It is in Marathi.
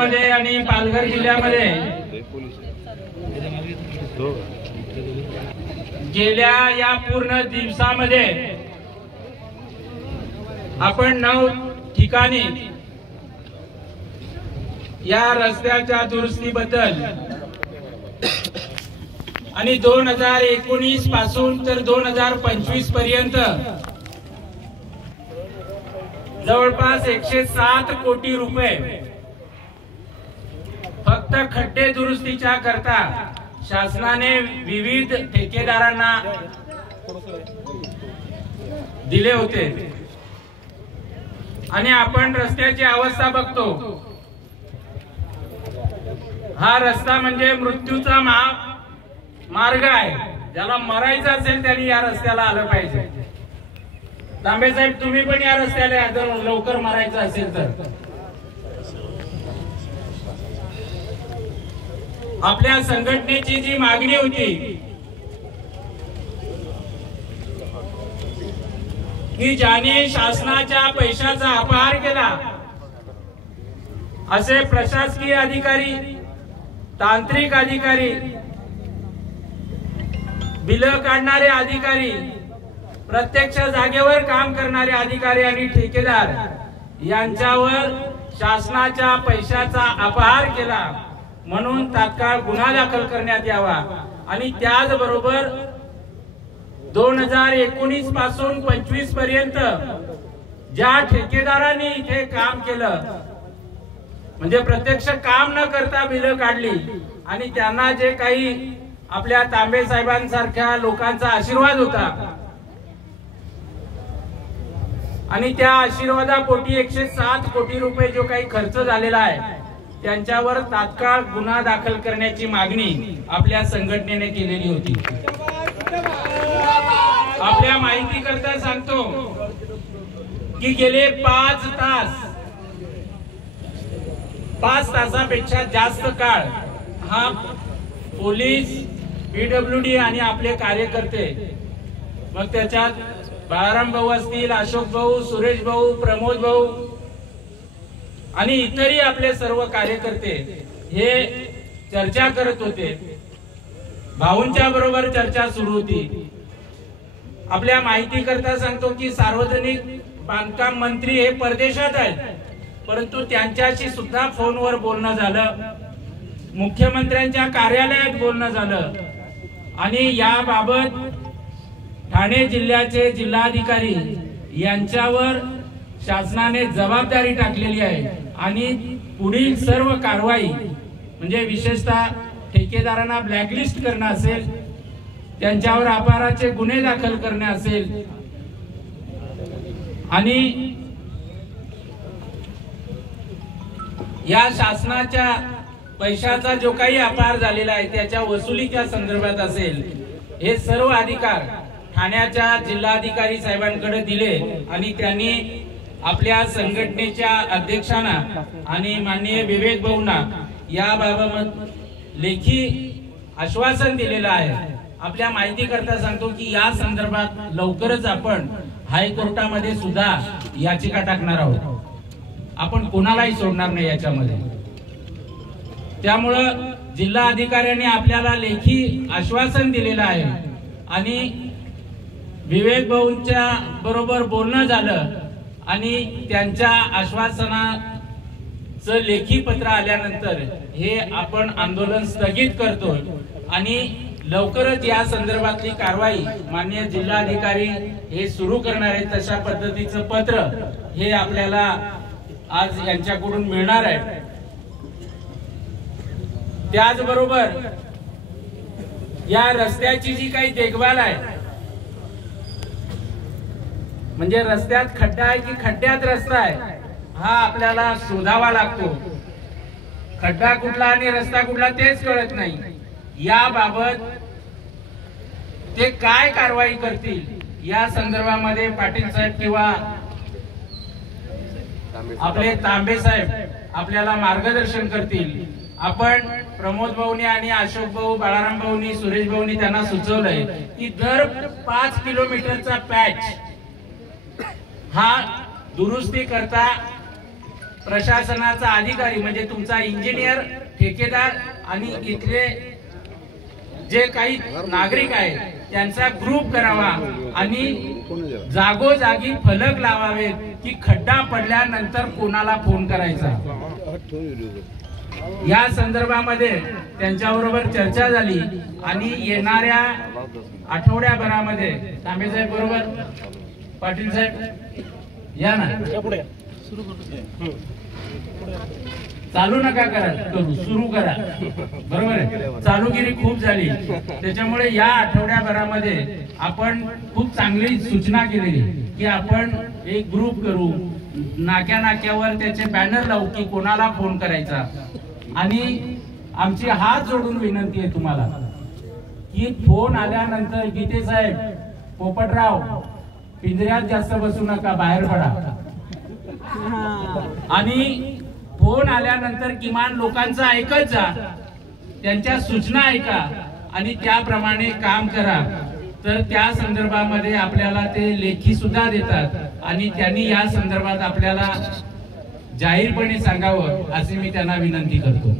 मध्ये आणि पालघर जिल्ह्यामध्ये गेल्या या पूर्ण दिवसामध्ये आपण 9 ठिकाणी या रस्त्याच्या दुरुस्तीबद्दल आणि 2019 पासून तर 2025 पर्यंत जवळपास 107 कोटी रुपये फक्त खड्डे दुरुस्तीच्या करता शासनाने विविध ठेकेदारांना दिले होते। आणि आपण रस्त्याची अवस्था बघतो, हा रस्ता म्हणजे मृत्यूचा मार्ग आहे। ज्याला मरायचं असेल त्यांनी या रस्त्याला आलं पाहिजे। तांबे साहेब, तुम्ही पण या रस्त्याला जर लवकर मरायचं असेल तर आपल्या संघटनेची जी मागणी होती की ज्याने शासनाच्या पैशाचा अपहार केला असे प्रशासकीय अधिकारी, तांत्रिक अधिकारी, बिल काढणारे अधिकारी, प्रत्यक्ष जागेवर काम करणारे अधिकारी आणि ठेकेदार यांच्यावर शासनाच्या पैशाचा अपहार केला म्हणून तात्काळ गुन्हा दाखल करण्यात यावा। आणि त्याचबरोबर 2019 पासून 25 पर्यंत ज्या ठेकेदारांनी इथे काम केलं, म्हणजे प्रत्यक्ष काम न करता बिल काढली आणि त्यांना जे काही आपल्या तांबे साहेबांसारख्या लोकांचा आशीर्वाद होता आणि त्या आशीर्वादापोटी 107 कोटी रुपये जो काही खर्च झालेला आहे त्यांच्यावर तात्काळ गुन्हा दाखल करण्याची मागणी आपल्या संघटनेने केलेली होती। आपल्या माहिती करता सांगतो की गेले 5 तासापेक्षा जास्त काळ हा पोलीस, पीडब्ल्यूडी आणि आपले कार्यकर्ते, मग त्याच्यात बाळाराम भाऊ असतील, अशोक भाऊ, सुरेश भाऊ, प्रमोद भाऊ आणि इतरही आपले सर्व कार्यकर्ते हे चर्चा करत होते। भाऊंच्या बरोबर चर्चा सुरू होती। आपल्या माहिती करता सांगतो की सार्वजनिक बांधकाम मंत्री हे परदेशात आहेत, परंतु त्यांच्याशी सुद्धा फोनवर बोलणं झालं, मुख्यमंत्र्यांच्या कार्यालयात बोलणं झालं आणि याबाबत ठाणे जिल्ह्याचे जिल्हाधिकारी यांच्यावर शासनाने जबाबदारी टाकलेली आहे आणि पुढील सर्व कारवाई म्हणजे विशेषतः ठेकेदारांना ब्लॅकलिस्ट करणं असेल, त्यांच्यावर अपहाराचे गुन्हे दाखल करणे असेल आणि या शासनाच्या पैशाचा जो काही अपहार झालेला आहे त्याच्या वसुलीच्या संदर्भात असेल, हे सर्व अधिकार ठाण्याच्या जिल्हाधिकारी साहेबांकडे दिले आणि त्यांनी आपल्या संघटनेच्या अध्यक्षांना आणि माननीय विवेक भाऊंना याबाबत लेखी आश्वासन दिलेलं आहे। आपल्या माहिती करता सांगतो की या संदर्भात लवकरच आपण हायकोर्टामध्ये सुद्धा याचिका टाकणार आहोत। आपण कोणालाही सोडणार नाही याच्यामध्ये। त्यामुळं जिल्हा अधिकाऱ्यांनी आपल्याला लेखी आश्वासन दिलेलं आहे आणि विवेक भाऊंच्या बरोबर बोलणं झालं आणि त्यांच्या आश्वासनाचं लेखी पत्र आल्यानंतर हे आपण आंदोलन स्थगित करतो आणि लवकरच या संदर्भातली कारवाई माननीय जिल्हाधिकारी हे सुरू करणार आहेत। तशा पद्धतीचं पत्र हे आपल्याला आज यांच्याकडून मिळणार आहे। त्याचबरोबर या रस्त्याची जी काही देखभाल आहे, म्हणजे रस्त्यात खड्डा आहे की खड्ड्यात रस्ता आहे, हा आपल्याला शोधावा लागतो। खड्डा कुठला आणि रस्ता कुठला तेच कळत नाही। याबाबत ते काय कारवाई करतील या संदर्भामध्ये पाटील साहेब किंवा आपले तांबे साहेब आपल्याला मार्गदर्शन करतील। आपण प्रमोद भाऊनी आणि अशोक भाऊ, बाळाराम भाऊनी, सुरेश भाऊनी त्यांना सुचवलंय की दर 5 किलोमीटरचा पॅच हा दुरुस्ती करता प्रशासनाचा अधिकारी म्हणजे तुमचा इंजिनियर, ठेकेदार आणि इथले जे काही नागरिक आहेत त्यांचा ग्रुप करावा आणि जागोजागी फलक लावावेत की खड्डा पडल्यानंतर कोणाला फोन करायचा। या संदर्भामध्ये त्यांच्याबरोबर चर्चा झाली आणि येणाऱ्या आठवड्याभरामध्ये तांबे साहेब बरोबर, पाटील साहेब या ना, चालू नका करू, सुरू करा, बरोबर आहे। चालूगिरी खूप झाली, त्याच्यामुळे या आठवड्याभरामध्ये आपण खूप चांगली सूचना केलेली की आपण एक ग्रुप करू, नाक्या नाक्यावर त्याचे बॅनर लावू की कोणाला फोन करायचा। आणि आमची हात जोडून विनंती आहे तुम्हाला की फोन आल्यानंतर गीते साहेब, पोपटराव, पिंजऱ्यात जास्त बसू नका, बाहेर पडा आणि फोन आल्यानंतर किमान लोकांचं ऐकत जा, त्यांच्या सूचना ऐका आणि त्याप्रमाणे काम करा। तर त्या संदर्भामध्ये आपल्याला ते लेखी सुद्धा देतात आणि त्यांनी या संदर्भात आपल्याला जाहीरपणे सांगावं असे मी त्यांना विनंती करतो।